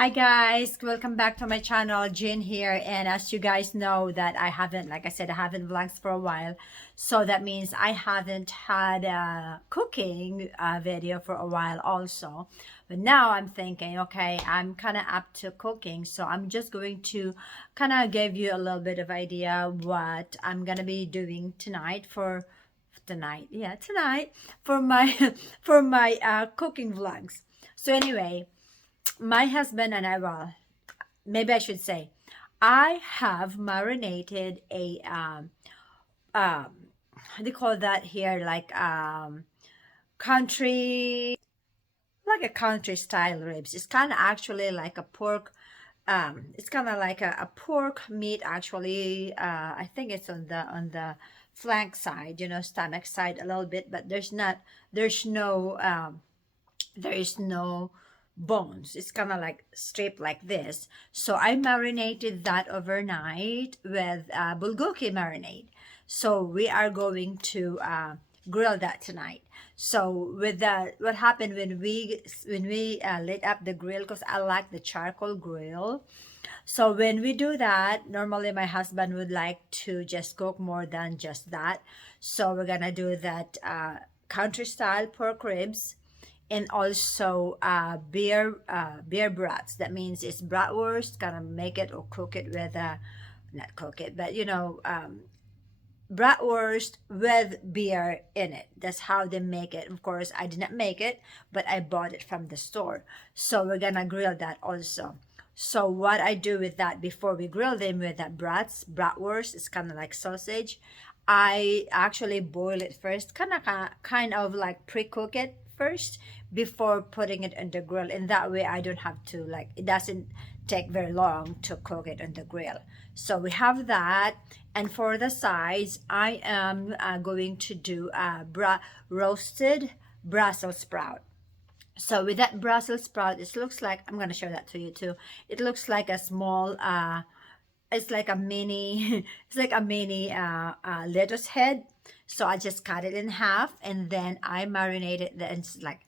Hi guys, welcome back to my channel. Jin here, and as you guys know that I haven't, like I said, I haven't vlogged for a while, so that means I haven't had a cooking video for a while also. But now I'm thinking, okay, I'm kind of up to cooking, so I'm just going to kind of give you a little bit of idea what I'm gonna be doing tonight tonight for my for my cooking vlogs. So anyway, my husband and I, well, maybe I should say, I have marinated a how do you call that here, like country, like a country style ribs. It's kind of actually like a pork. It's kind of like a pork meat actually. I think it's on the flank side, stomach side a little bit, but there's no there is no bones. It's kind of like straight like this. So I marinated that overnight with bulgogi marinade. So we are going to grill that tonight. So with that, what happened when we lit up the grill, because I like the charcoal grill. So when we do that, normally my husband would like to just cook more than just that. So we're gonna do that country style pork ribs, and also beer brats. That means it's bratwurst. Gonna make it or cook it with not cook it, but bratwurst with beer in it. That's how they make it. Of course, I did not make it, but I bought it from the store. So we're gonna grill that also. So what I do with that before we grill them with that bratwurst, it's kind of like sausage. I actually boil it first, kind of like pre-cook it first before putting it on the grill. And that way I don't have to, like, it doesn't take very long to cook it on the grill. So we have that. And for the sides, I am going to do roasted Brussels sprout. So with that Brussels sprout, it looks like, I'm going to show that to you too. It looks like a small, it's like a mini, it's like a mini lettuce head. So I just cut it in half, and then I marinate it. And it's like,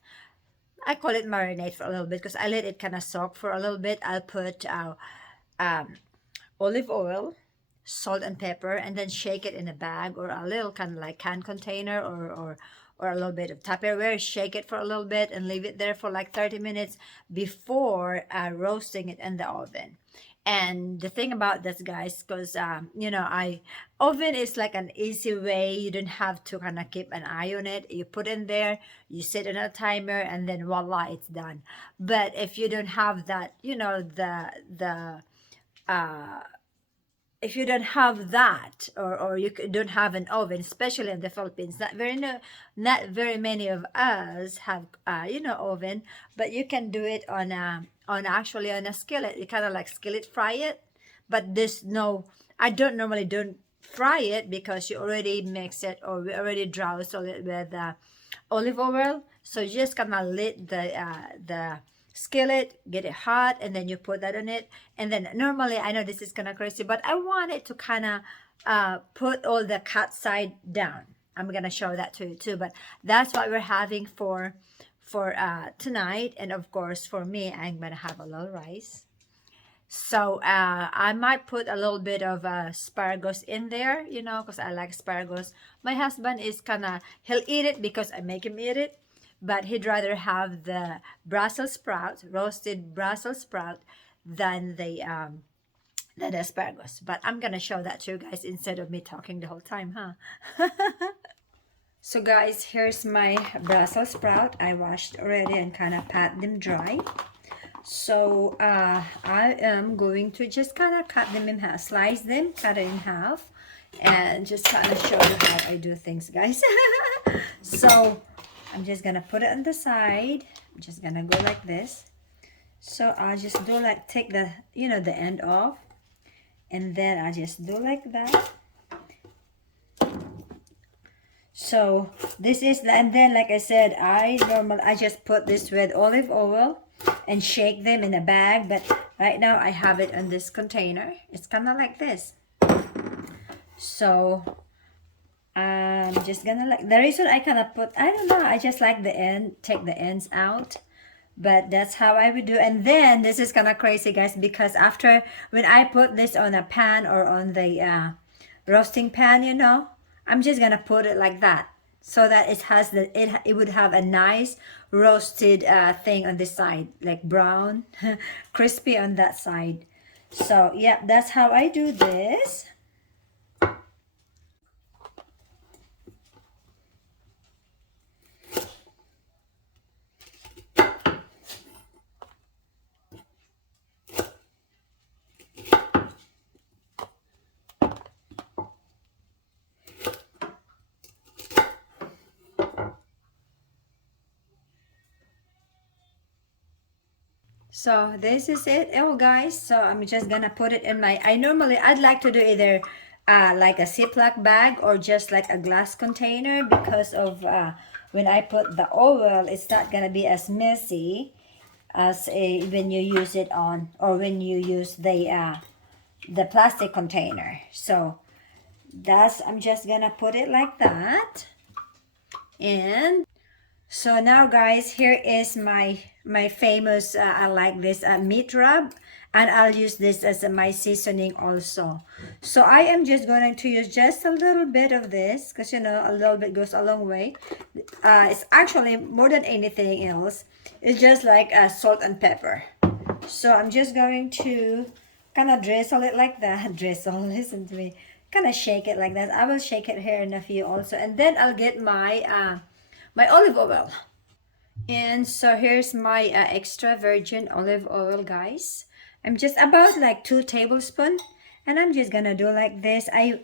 I call it marinate for a little bit because I let it kind of soak for a little bit. I'll put olive oil, salt and pepper, and then shake it in a bag or a little kind of like can container, or a little bit of Tupperware. Shake it for a little bit and leave it there for like 30 minutes before roasting it in the oven. And the thing about this, guys, because I oven is like an easy way. You don't have to kind of keep an eye on it. You put in there, you set it on a timer, and then voila, it's done. But if you don't have that, the if you don't have that, or you don't have an oven, especially in the Philippines, not very many of us have oven, but you can do it on actually on a skillet. You kind of like skillet fry it, but there's no, I don't fry it because you already mix it, or we already doused it with olive oil. So you just kind of lit the skillet, get it hot, and then you put that on it. And then normally, I know this is kind of crazy, but I want it to kind of put all the cut side down. I'm gonna show that to you too, but that's what we're having for tonight. And of course for me, I'm gonna have a little rice. So I might put a little bit of asparagus in there, because I like asparagus. My husband is he'll eat it because I make him eat it, but he'd rather have the Brussels sprout, roasted Brussels sprout, than the asparagus. But I'm gonna show that to you guys instead of me talking the whole time, huh? So guys, here's my Brussels sprout. I washed already and kind of pat them dry. So I am going to just kind of cut them in half, slice them, cut it in half, and just kind of show you how I do things, guys. So I'm just gonna put it on the side. I'm just gonna go like this. So I'll just do like, take the the end off, and then I just do like that. So this is and then like I said, I just put this with olive oil and shake them in a bag, but right now I have it in this container. It's kind of like this. So I'm just gonna, like, the reason I kind of put, I don't know, I just like the end, take the ends out, but that's how I would do. And then this is kind of crazy, guys, because after when I put this on a pan or on the roasting pan, you know, I'm just gonna put it like that so that it has it would have a nice roasted thing on this side, like brown crispy on that side. So yeah, that's how I do this. So this is it, oh guys. So I'm just gonna put it in my, I'd like to do either like a Ziploc bag or just like a glass container, because of when I put the oil, it's not gonna be as messy as when you use it on, or when you use the plastic container. So that's, I'm just gonna put it like that. And so now guys, here is my famous I like this meat rub, and I'll use this as my seasoning also. So I am just going to use just a little bit of this, because you know a little bit goes a long way. It's actually more than anything else, it's just like salt and pepper. So I'm just going to kind of drizzle it like that. Drizzle, listen to me. Kind of shake it like that. I will shake it here in a few also, and then I'll get my olive oil. And so here's my extra virgin olive oil, guys. I'm just about like 2 tablespoons, and I'm just gonna do like this. I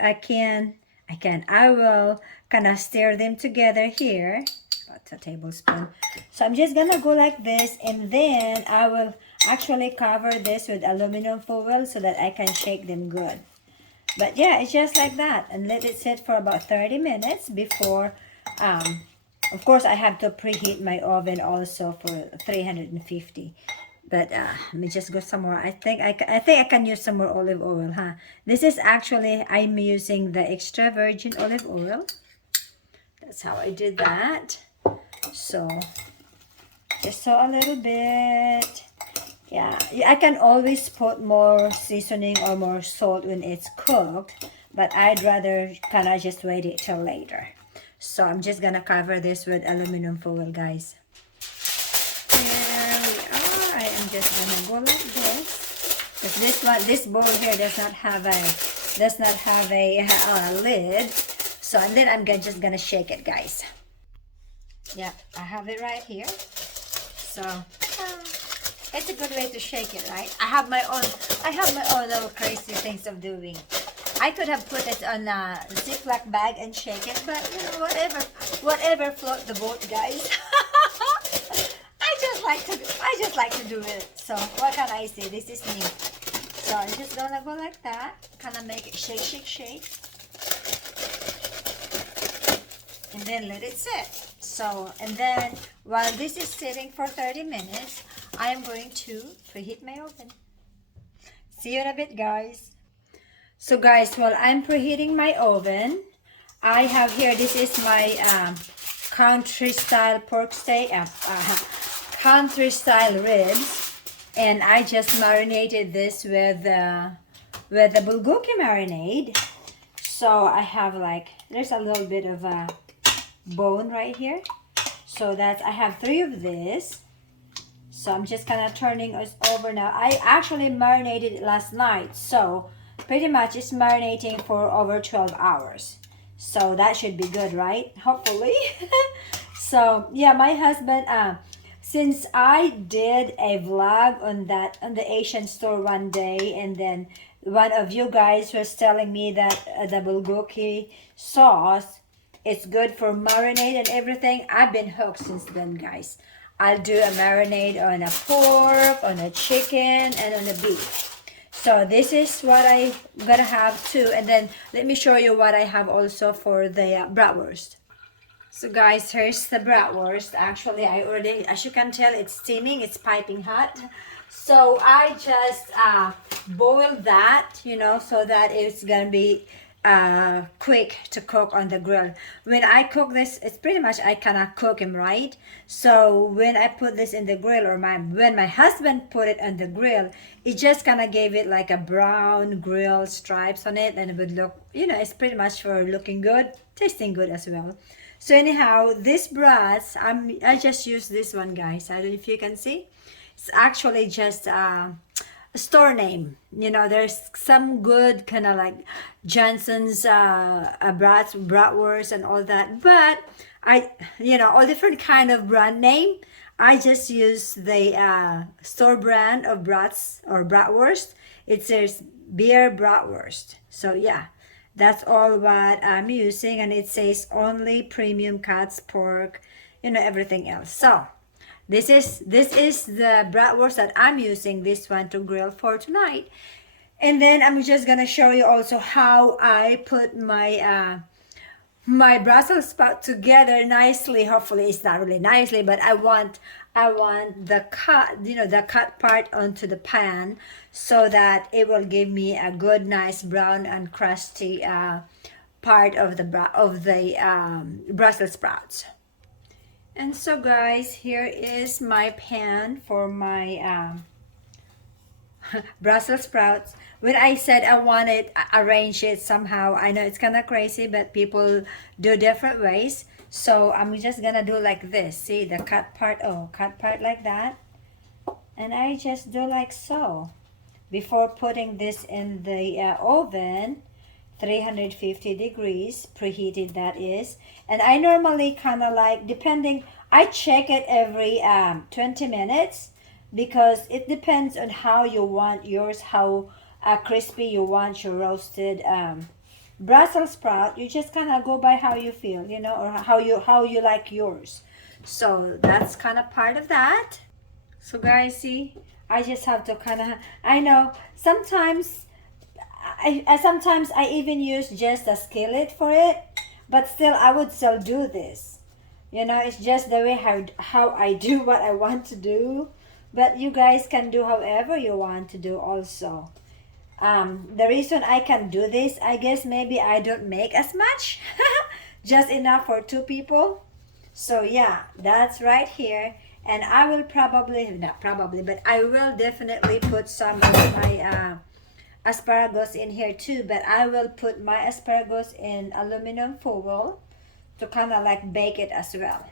will kind of stir them together here. About 2 tablespoons. So I'm just gonna go like this, and then I will actually cover this with aluminum foil so that I can shake them good. But yeah, it's just like that, and let it sit for about 30 minutes before of course, I have to preheat my oven also for 350. But let me just go some more. I think I can use some more olive oil, huh? This is actually, I'm using the extra virgin olive oil. That's how I did that. So just so a little bit. Yeah, I can always put more seasoning or more salt when it's cooked, but I'd rather kind of just wait it till later. So I'm just gonna cover this with aluminum foil, guys. Here we are. I am just gonna go like this, because this bowl here does not have a lid. So, and then I'm just gonna shake it, guys. Yeah, I have it right here. So it's a good way to shake it, right? I have my own little crazy things of doing. I could have put it on a Ziploc bag and shake it, but you know, whatever float the boat, guys. I just like to do it. So what can I say? This is me. So I'm just gonna go like that, kind of make it shake, shake, shake, and then let it sit. So, and then while this is sitting for 30 minutes, I am going to preheat my oven. See you in a bit, guys. So guys, while I'm preheating my oven, I have here, this is my country style pork steak, country style ribs, and I just marinated this with the bulgogi marinade. So I have like, there's a little bit of a bone right here. So that's, I have 3 of this. So I'm just kind of turning us over now. I actually marinated it last night, so pretty much it's marinating for over 12 hours. So that should be good, right? Hopefully. So yeah, my husband, since I did a vlog on the Asian store one day, and then one of you guys was telling me that the bulgogi sauce, it's good for marinade and everything. I've been hooked since then, guys. I'll do a marinade on a pork, on a chicken, and on a beef. So this is what I'm gonna have too. And then let me show you what I have also for the bratwurst. So guys, here's the bratwurst. Actually, I already, as you can tell, it's steaming, it's piping hot. So I just boiled that, you know, so that it's gonna be quick to cook on the grill. When I cook this, it's pretty much I cannot cook him, right? So when I put this in the grill, or when my husband put it on the grill, it just kind of gave it like a brown grill stripes on it, and it would look, it's pretty much for looking good, tasting good as well. So anyhow, this brats, I just use this one, guys. I don't know if you can see. It's actually just a store name. There's some good kind of like Johnson's bratwurst and all that, but all different kind of brand name. I just use the store brand of brats or bratwurst. It says beer bratwurst. So yeah, that's all what I'm using, and it says only premium cuts, pork, everything else. So this is the bratwurst that I'm using this one to grill for tonight. And then I'm just gonna show you also how I put my my Brussels sprout together nicely. Hopefully it's not really nicely, but I want the cut, the cut part onto the pan, so that it will give me a good nice brown and crusty part of the Brussels sprouts. And so guys, here is my pan for my Brussels sprouts. When I said I wanted arrange it somehow, I know it's kind of crazy, but people do different ways. So I'm just gonna do like this. See the cut part like that, and I just do like so before putting this in the oven, 350 degrees preheated, that is. And I normally kind of like, depending, I check it every 20 minutes, because it depends on how you want yours, how crispy you want your roasted Brussels sprout. You just kind of go by how you feel, or how you like yours. So that's kind of part of that. So guys, see, I just have to kind of, I know sometimes I even use just a skillet for it, but still I would still do this. It's just the way how I do what I want to do, but you guys can do however you want to do also. The reason I can do this, I guess maybe I don't make as much, just enough for 2 people. So yeah, that's right here. And I will not probably, but I will definitely put some of my asparagus in here too. But I will put my asparagus in aluminum foil to kind of like bake it as well.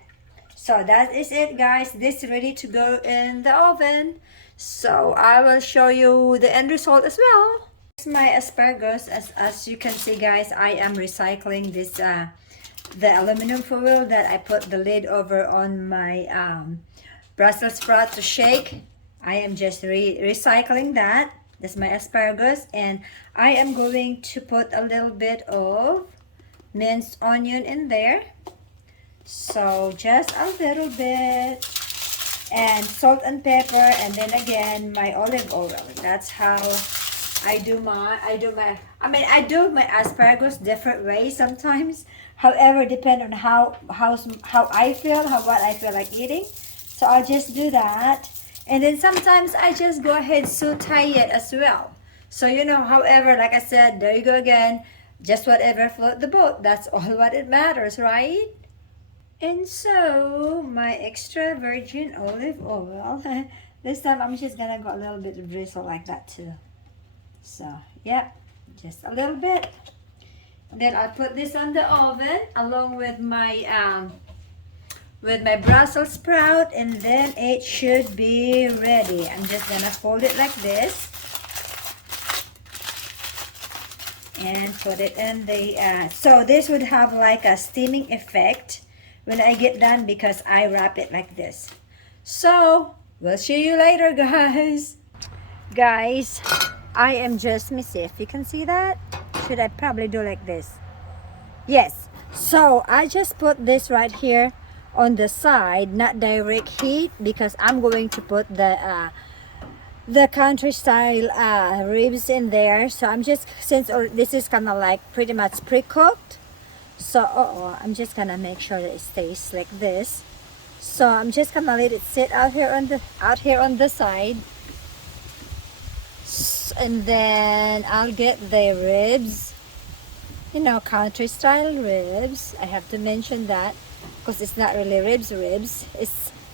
So that is it, guys. This is ready to go in the oven. So I will show you the end result as well. Here's my asparagus. As you can see, guys, I am recycling this the aluminum foil that I put the lid over on my Brussels sprout to shake. I am just recycling that. That's my asparagus, and I am going to put a little bit of minced onion in there. So just a little bit, and salt and pepper, and then again my olive oil. That's how I do my asparagus different ways sometimes. However, depend on how I feel, what I feel like eating. So I'll just do that, and then sometimes I just go ahead saute it as well. So however, like I said, there you go again. Just whatever float the boat. That's all what it matters, right? And so my extra virgin olive oil. This time I'm just gonna go a little bit of drizzle like that too. So yeah, just a little bit. Then I'll put this on the oven along with my Brussels sprout, and then it should be ready. I'm just gonna fold it like this and put it in the so this would have like a steaming effect when I get done, because I wrap it like this. So we'll see you later, guys. Guys, I am just, let me see if you can see that. Should I probably do like this? Yes. So I just put this right here on the side, not direct heat, because I'm going to put the country style ribs in there. So I'm just, since this is kind of like pretty much pre-cooked, so I'm just gonna make sure that it stays like this. So I'm just gonna let it sit out here on the side, and then I'll get the ribs you know, country style ribs. I have to mention that because it's not really ribs.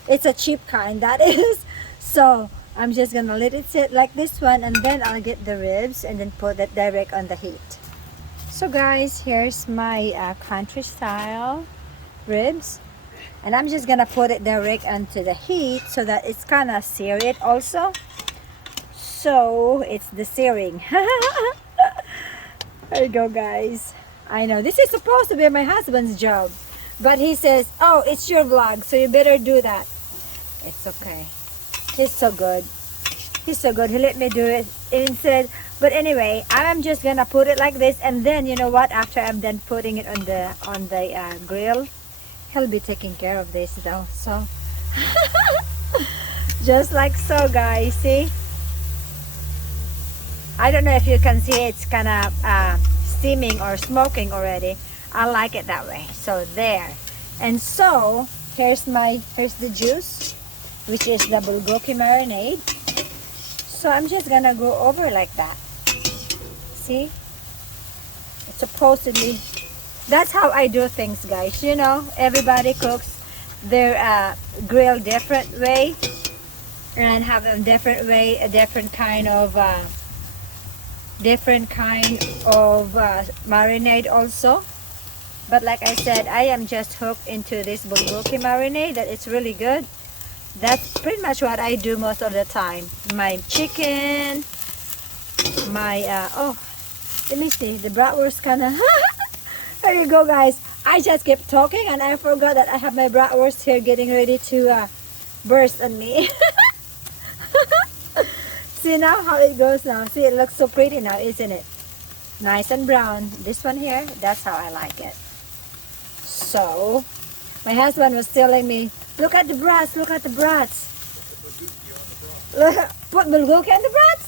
It's a cheap kind, that is. So I'm just gonna let it sit like this one, and then I'll get the ribs and then put it direct on the heat. So guys, here's my country style ribs, and I'm just gonna put it direct onto the heat so that it's kind of sear it also. So it's the searing. There you go, guys. I know this is supposed to be my husband's job, but he says, oh, it's your vlog, so you better do that. It's okay. He's so good. He's so good. He let me do it instead. But anyway, I'm just gonna put it like this, and then you know what? After I'm done putting it on the grill, he'll be taking care of this though. So just like so, guys. See? I don't know if you can see it's kind of steaming or smoking already. I like it that way. So there. And so here's the juice, which is the bulgogi marinade. So I'm just gonna go over like that. See? It's supposedly, that's how I do things, guys. You know, everybody cooks their grill different way and have a different way, a different kind of marinade also. But like I said, I am just hooked into this bulgogi marinade, that it's really good. That's pretty much what I do most of the time. My chicken, my oh, let me see, the bratwurst kind of there you go, guys. I just kept talking and I forgot that I have my bratwurst here getting ready to burst on me. See now how it goes now. See, it looks so pretty now, isn't it? Nice and brown. This one here, that's how I like it. So my husband was telling me, look at the brats, look at the brats. Look, put bulgogi on the brats?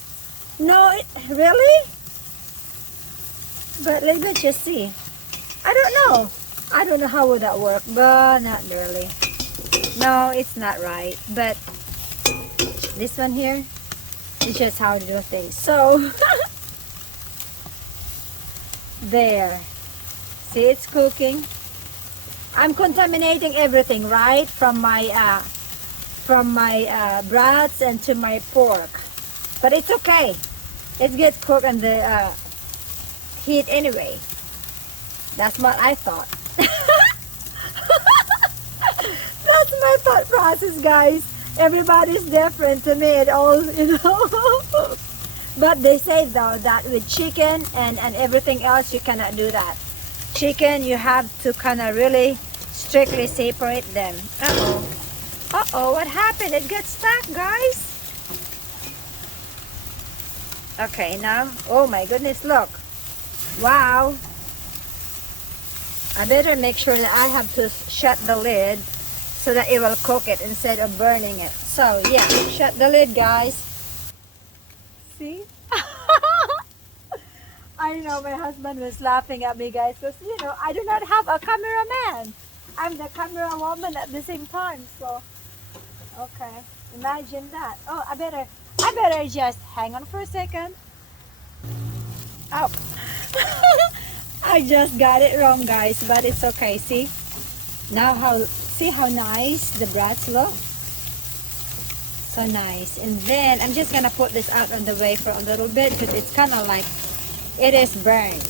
No, really? But let me just see. I don't know. I don't know how would that work, but not really. No, it's not right. But this one here, it's just how to do things. So there. See, it's cooking. I'm contaminating everything, right? From my brats and to my pork. But it's okay. It gets cooked on the heat anyway. That's what I thought. That's my thought process, guys. Everybody's different to me. It all, you know. But they say though that with chicken and everything else, you cannot do that. Chicken, you have to kind of really strictly separate them. Uh-oh. Uh-oh, what happened? It gets stuck, guys. Okay, now, oh my goodness, look. Wow. I better make sure that I have to shut the lid so that it will cook it instead of burning it. So, yeah, shut the lid, guys. See? I know my husband was laughing at me, guys, because, you know, I do not have a cameraman. I'm the camera woman at the same time, so, okay, imagine that. Oh, I better just hang on for a second. Oh, I just got it wrong, guys, but it's okay. See now see how nice the brats look. So nice. And then I'm just gonna put this out on the way for a little bit because it's kind of like it is burnt.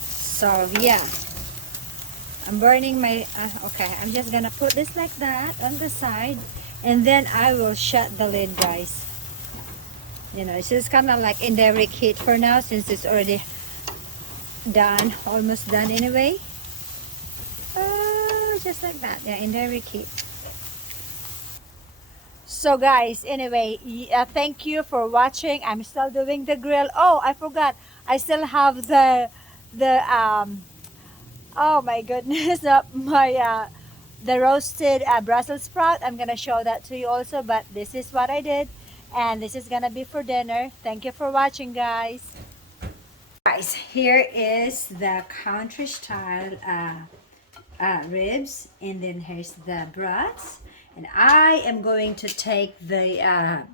So yeah, I'm burning my okay, I'm just gonna put this like that on the side, and then I will shut the lid, guys. You know, it's just kind of like in direct heat for now since it's already done, almost done anyway. Just like that. Yeah, in direct heat. So guys, anyway, thank you for watching. I'm still doing the grill. Oh, I forgot, I still have the oh my goodness, the roasted Brussels sprout. I'm gonna show that to you also, but this is what I did, and this is gonna be for dinner. Thank you for watching, guys. Guys, here is the country style ribs, and then here's the brats, and I am going to take the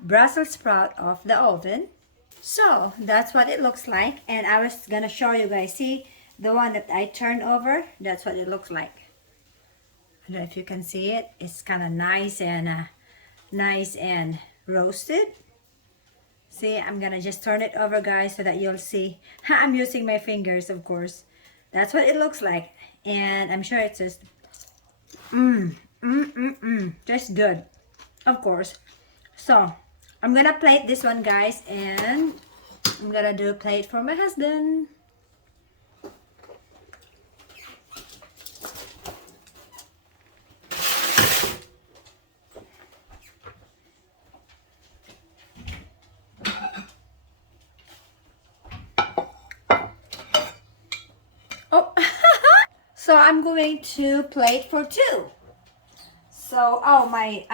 Brussels sprout off the oven. So that's what it looks like, and I was gonna show you guys. See the one that I turned over? That's what it looks like. I don't know if you can see it. It's kind of nice and roasted. See, I'm gonna just turn it over, guys, so that you'll see. I'm using my fingers, of course. That's what it looks like, and I'm sure it's just just good, of course. So I'm gonna plate this one, guys, and I'm gonna do a plate for my husband. Oh, so I'm going to plate for two. So, oh, my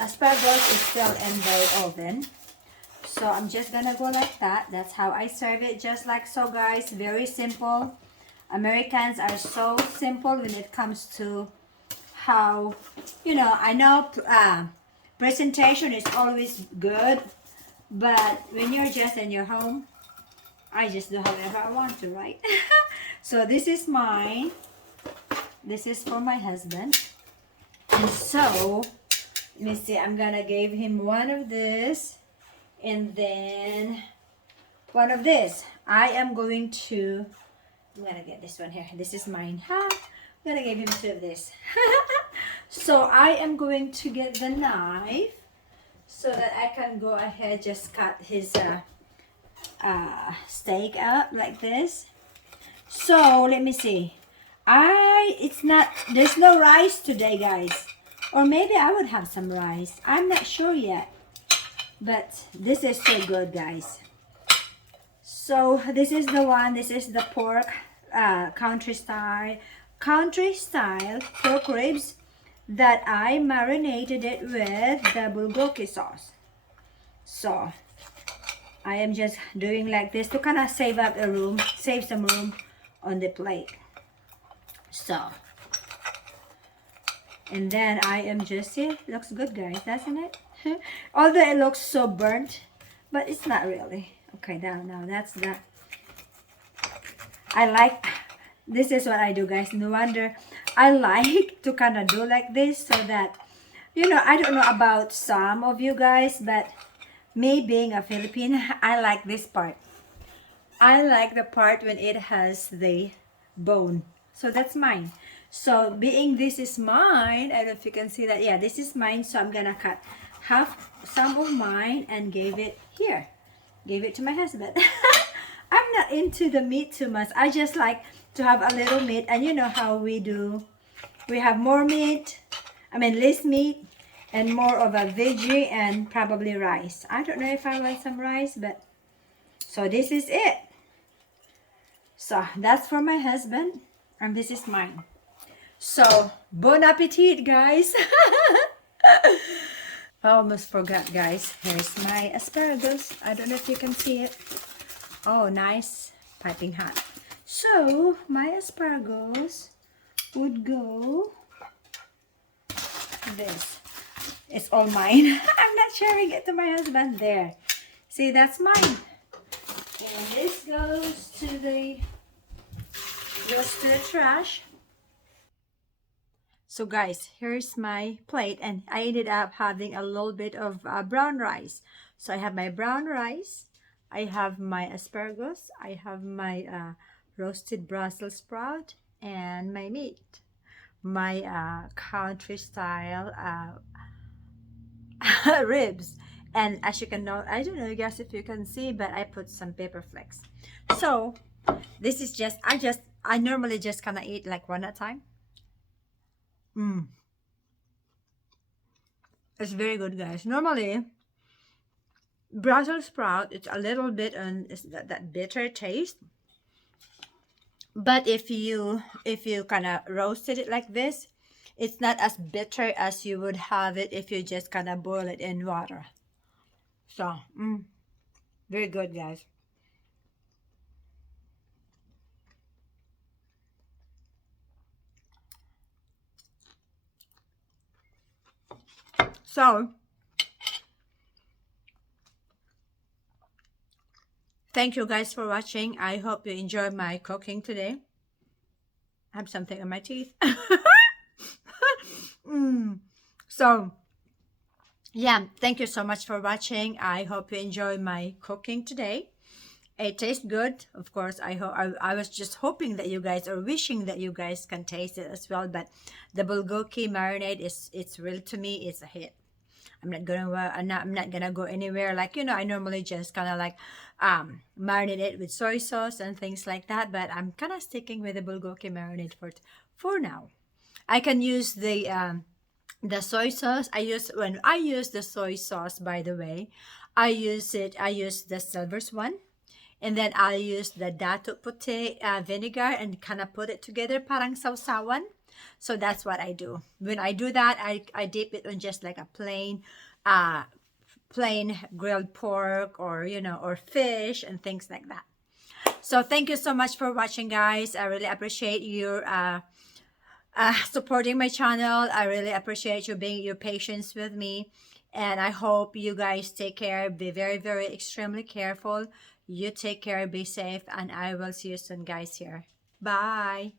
asparagus is still in the oven. So I'm just gonna go like that. That's how I serve it, just like so, guys. Very simple. Americans are so simple when it comes to how, I know presentation is always good, but when you're just in your home, I just do however I want to, right? So this is mine. This is for my husband. And so, let me see, I'm gonna give him one of this and then one of this. I'm gonna get this one here. This is mine. I'm gonna give him two of this. So I am going to get the knife so that I can go ahead just cut his steak out like this. So let me see. There's no rice today, guys. Or maybe I would have some rice. I'm not sure yet. But this is so good, guys. So this is the one. This is the pork country style pork ribs that I marinated it with the Bolgogi sauce. So I am just doing like this to kind of save some room on the plate. So, and then I am just, see, looks good, guys, doesn't it? Although it looks so burnt, but it's not really. Okay, now that's that. This is what I do, guys. No wonder I like to kind of do like this so that, I don't know about some of you guys, but me being a Filipino, I like this part. I like the part when it has the bone. So that's mine. So being this is mine, I don't know if you can see that. Yeah, this is mine. So I'm gonna cut some of mine and gave it here. Gave it to my husband. I'm not into the meat too much. I just like to have a little meat. And you know how we do. We have more meat. Less meat and more of a veggie and probably rice. I don't know if I want some rice, but so this is it. So that's for my husband and this is mine. So bon appetit, guys. I almost forgot, guys. Here's my asparagus. I don't know if you can see it. Oh, nice, piping hot. So my asparagus would go this. It's all mine. I'm not sharing it to my husband. There, see, that's mine. And this goes to the trash. So guys, here's my plate, and I ended up having a little bit of brown rice. So I have my brown rice, I have my asparagus, I have my roasted Brussels sprout, and my meat, my country style ribs. And as you can know, I don't know guys if you can see, but I put some pepper flakes. So this is I normally just kind of eat like one at a time. It's very good, guys. Normally Brussels sprout, it's a little bit on that bitter taste, but if you kind of roasted it like this, it's not as bitter as you would have it if you just kind of boil it in water. So very good, guys. So thank you guys for watching. I hope you enjoyed my cooking today. I have something in my teeth. So yeah, thank you so much for watching. I hope you enjoyed my cooking today. It tastes good, of course. I was just hoping that you guys, or wishing that you guys can taste it as well. But the bulgogi marinade it's real to me. It's a hit. I'm not gonna go anywhere. Like, you know, I normally just kind of like marinate it with soy sauce and things like that. But I'm kind of sticking with the bulgogi marinade for now. I can use the soy sauce. When I use the soy sauce, by the way, I use the Silver's one, and then I'll use the dato puti vinegar and kind of put it together, parang sausawan. So that's what I do. When I do that, I dip it on just like a plain grilled pork, or you know, or fish and things like that. So thank you so much for watching, guys. I really appreciate your supporting my channel. I really appreciate you being your patience with me, and I hope you guys take care. Be very, very extremely careful. You take care, be safe, and I will see you soon, guys. Here, bye.